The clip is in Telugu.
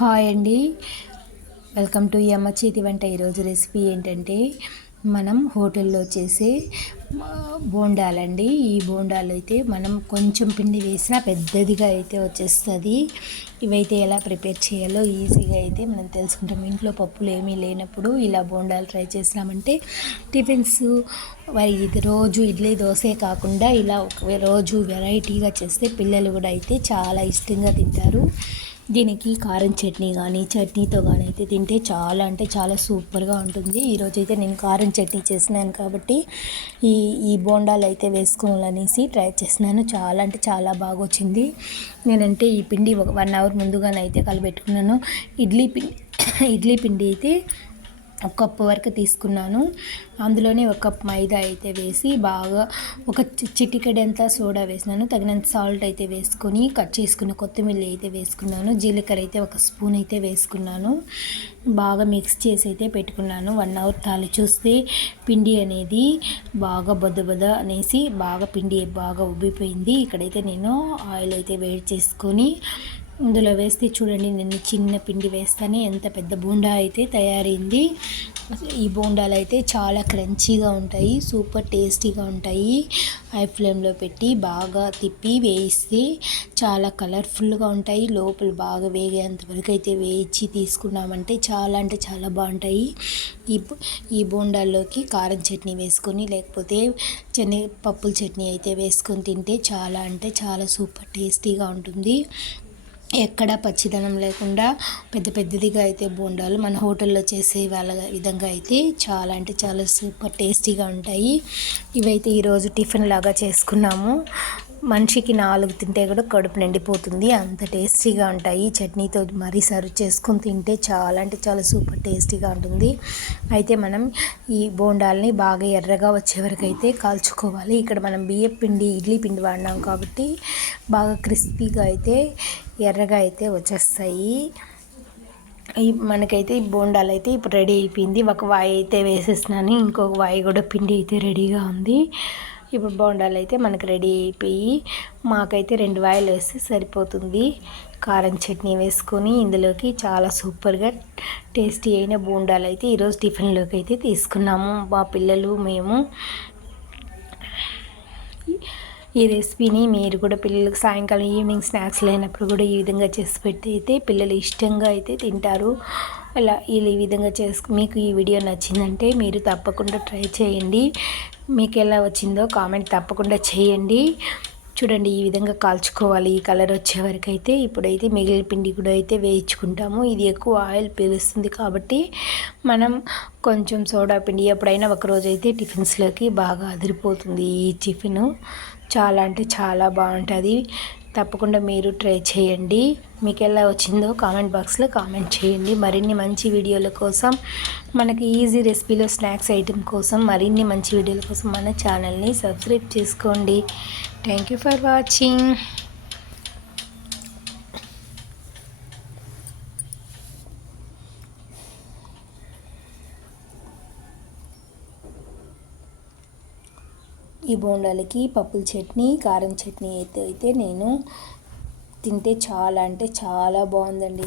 హాయ్ అండి, వెల్కమ్ టు అమ్మ చేతి వంట. ఈరోజు రెసిపీ ఏంటంటే మనం హోటల్లో చేసే బోండాలండి. ఈ బోండాలు అయితే మనం కొంచెం పిండి వేసినా పెద్దదిగా అయితే వచ్చేస్తుంది. ఇవైతే ఎలా ప్రిపేర్ చేయాలో ఈజీగా అయితే మనం తెలుసుకుంటాం. ఇంట్లో పప్పులు ఏమీ లేనప్పుడు ఇలా బోండాలు ట్రై చేసినామంటే టిఫిన్స్ ఇది రోజు ఇడ్లీ దోశే కాకుండా ఇలా రోజు వెరైటీగా చేస్తే పిల్లలు కూడా అయితే చాలా ఇష్టంగా తింటారు. దీనికి కారం చట్నీ కానీ చట్నీతో కానీ అయితే తింటే చాలా అంటే చాలా సూపర్గా ఉంటుంది. ఈరోజైతే నేను కారం చట్నీ చేసినాను కాబట్టి ఈ బోండాలు అయితే వేసుకోవాలనేసి ట్రై చేసినాను. చాలా అంటే చాలా బాగా వచ్చింది. నేనంటే ఈ పిండి 1 అవర్ ముందుగానైతే కలిపెట్టుకున్నాను. ఇడ్లీ పిండి అయితే 1 కప్పు వరకు తీసుకున్నాను. అందులోనే 1 కప్ మైదా అయితే వేసి బాగా ఒక చిటికెడంతా సోడా వేసినాను. తగినంత సాల్ట్ అయితే వేసుకొని కట్ చేసుకున్న కొత్తిమీర అయితే వేసుకున్నాను. జీలకర్ర అయితే 1 స్పూన్ అయితే వేసుకున్నాను. బాగా మిక్స్ చేసి అయితే పెట్టుకున్నాను. 1 అవర్ తాలి చూస్తే పిండి అనేది బాగా బొద్ద అనేసి బాగా పిండి బాగా ఉబ్బిపోయింది. ఇక్కడైతే నేను ఆయిల్ అయితే వేడి చేసుకొని ఇందులో వేస్తే చూడండి, నేను చిన్న పిండి వేస్తానే ఎంత పెద్ద బోండా అయితే తయారైంది. ఈ బోండాలు అయితే చాలా క్రంచీగా ఉంటాయి, సూపర్ టేస్టీగా ఉంటాయి. హై ఫ్లేమ్లో పెట్టి బాగా తిప్పి వేయిస్తే చాలా కలర్ఫుల్గా ఉంటాయి. లోపల బాగా వేగేంత వరకు అయితే వేయించి తీసుకున్నామంటే చాలా అంటే చాలా బాగుంటాయి. ఈ బోండాల్లోకి కారం చట్నీ వేసుకొని లేకపోతే శనగపప్పుల చట్నీ అయితే వేసుకొని తింటే చాలా అంటే చాలా సూపర్ టేస్టీగా ఉంటుంది. ఎక్కడ పచ్చిదనం లేకుండా పెద్దదిగా అయితే బోండాలు మన హోటల్లో చేసే వాళ్ళ విధంగా అయితే చాలా అంటే చాలా సూపర్ టేస్టీగా ఉంటాయి. ఇవైతే ఈరోజు టిఫిన్ లాగా చేసుకున్నాము. మనిషికి 4 తింటే కూడా కడుపు నిండిపోతుంది, అంత టేస్టీగా ఉంటాయి. చట్నీతో మరీ సర్వ్ చేసుకొని తింటే చాలా అంటే చాలా సూపర్ టేస్టీగా ఉంటుంది. అయితే మనం ఈ బోండాల్ని బాగా ఎర్రగా వచ్చే వరకు అయితే కాల్చుకోవాలి. ఇక్కడ మనం ఇడ్లీ పిండి వాడినాం కాబట్టి బాగా క్రిస్పీగా అయితే ఎర్రగా అయితే వచ్చేస్తాయి. మనకైతే ఈ బోండాలు అయితే ఇప్పుడు రెడీ అయిపోయింది. ఒక వాయి అయితే వేసేసినాను, ఇంకొక వాయి కూడా పిండి అయితే రెడీగా ఉంది. ఇప్పుడు బోండాలు అయితే మనకు రెడీ అయిపోయి మాకైతే 2 వాయిలు వేస్తే సరిపోతుంది. కారం చట్నీ వేసుకొని ఇందులోకి చాలా సూపర్గా టేస్టీ అయిన బోండాలు అయితే ఈరోజు టిఫిన్లోకి అయితే తీసుకున్నాము మా పిల్లలు మేము. ఈ రెసిపీని మీరు కూడా పిల్లలకు సాయంకాలం ఈవినింగ్ స్నాక్స్ లేనప్పుడు కూడా ఈ విధంగా చేసి పెడితే అయితే పిల్లలు ఇష్టంగా అయితే తింటారు. ఈ విధంగా మీకు ఈ వీడియో నచ్చిందంటే మీరు తప్పకుండా ట్రై చేయండి. మీకు ఎలా వచ్చిందో కామెంట్ తప్పకుండా చేయండి. చూడండి, ఈ విధంగా కాల్చుకోవాలి. ఈ కలర్ వచ్చే వరకు అయితే ఇప్పుడైతే మిగిలిన పిండి కూడా అయితే వేయించుకుంటాము. ఇది ఎక్కువ ఆయిల్ పీలుస్తుంది కాబట్టి మనం కొంచెం సోడా పిండి ఎప్పుడైనా ఒకరోజు అయితే టిఫిన్స్లోకి బాగా అదిరిపోతుంది. ఈ టిఫిన్ చాలా అంటే చాలా బాగుంటుంది. తప్పకుండా మీరు ట్రై చేయండి. మీకు ఎలా వచ్చిందో కామెంట్ బాక్స్లో కామెంట్ చేయండి. మరిన్ని మంచి వీడియోల కోసం, మనకి ఈజీ రెసిపీలో స్నాక్స్ ఐటెం కోసం మరిన్ని మంచి వీడియోల కోసం మన ఛానల్ని సబ్స్క్రైబ్ చేసుకోండి. Thank you for watching. ఈ బోండాలకి పప్పుల చట్నీ కారం చట్నీ అయితే నేను తింటే చాలా అంటే చాలా బాగుందండి.